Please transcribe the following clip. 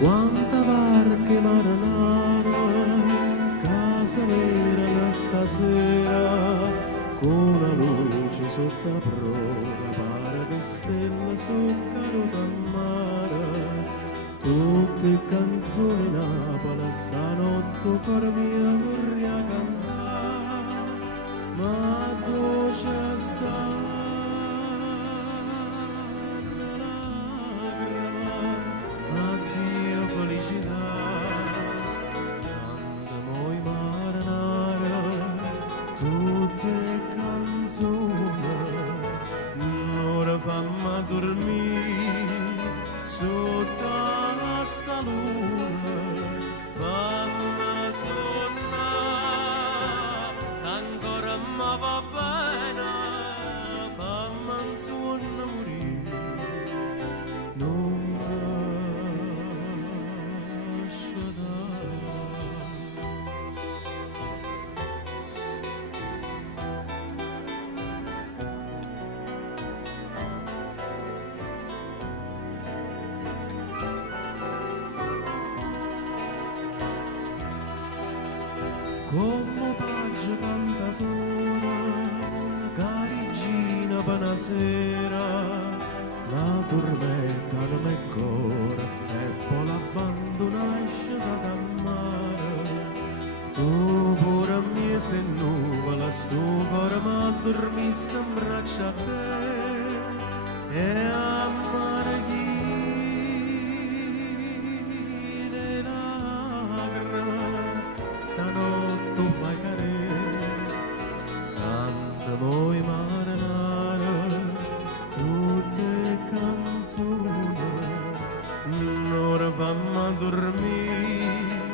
Quanta barche marinara, casa vera stasera, con la luce sotto a prora, pare che stelle sul caro mare. Tutte canzoni Napoli, stanotte per mia vorrei cantare, ma dolce sta. Tutte canzoni, ora fammi dormire sotto sta luna, fammi sonnare, ancora mi va bene, fammi un sonno morire, non mi lascia dare. Come pace cantatore, carigina buonasera, la tormenta non mi cora e poi l'abbandonasce da mare. Tu pure mi sei nuvola, sto cuore ma dormiste in braccio a te e amare chi stanotte fai carere, canta voi marinara, tutte canzoni, ora fammi dormire,